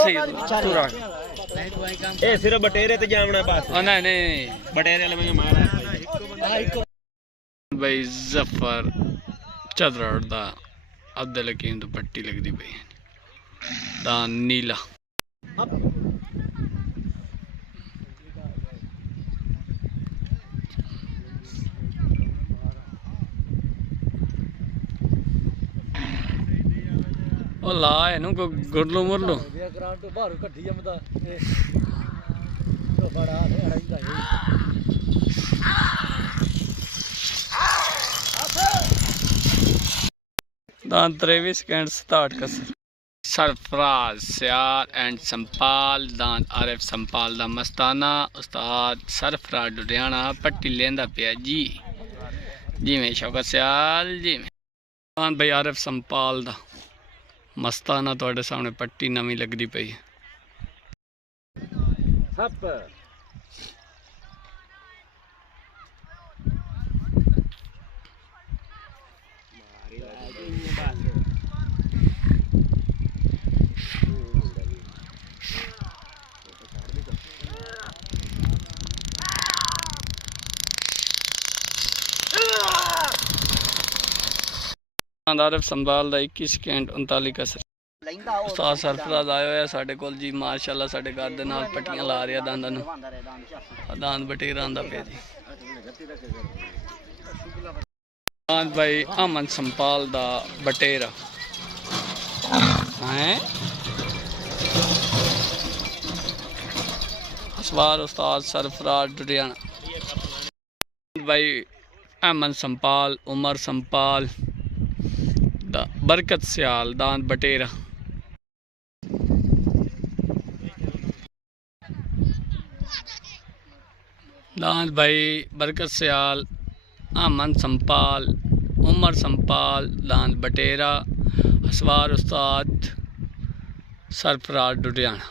ए सिर्फ बटेरे ते जावना बस नहीं नहीं बटेरे वाले में मारा भाई जफर चदरड़ दा अब्दुल हकीम तो पट्टी लगदी पई दा नीला ओ ला है नु को गुरलू मुरलू दान 23 सेकंड 67 कसर सरफराज सियार एंड संपाल दान आरिफ संपाल दा मस्ताना उस्ताद सरफराज लुधियाना पट्टी लेंदा पिया जी जिवें शौकत सियाल जिवें दान भाई आरिफ संपाल दा मस्ताना तुहाडे सामने पट्टी नवी लगदी पई आरिफ संभाल दा 21 सेकंड 39 कसर उस्ताद सरफराज आया है साढ़े कोल जी माशाअल्लाह साढ़े घर दे नाल पट्टियां ला रहा दांदां नूं दांद बटेरा आंदा पिया जी दांद भाई अमन संपाल दा बटेरा हैं असवार उस्ताद सरफराज लुधियाना भाई अमन संपाल उमर संपाल बरकत सियाल दांत बटेरा दांत भाई बरकत सियाल अमन संपाल उमर संपाल दांत बटेरा असवार उस्ताद सरफराज लुधियाना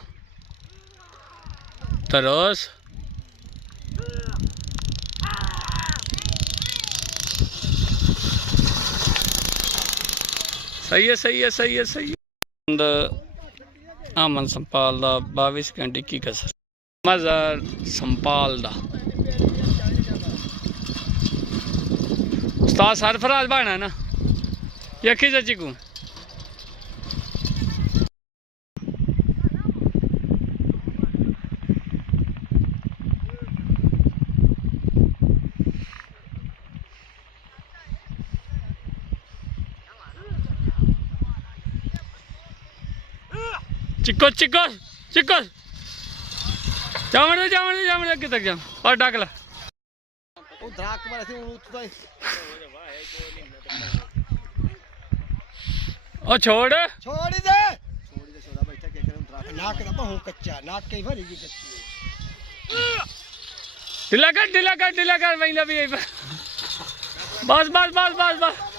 तरोस सही है सही है सही है सही है अमन संपाल दा 22 घंटे की कसर मजर संपाल दा उस्ताद सरफराज बना ना यकी चाची को चिको चिको चिको जामड़ आगे तक जा और डाकला ओ छोड़ छोड़ दे नाक ना बहु कच्चा नाक कई भरी की कच्ची ढीला कर वहीं भी बस बस बस बस बस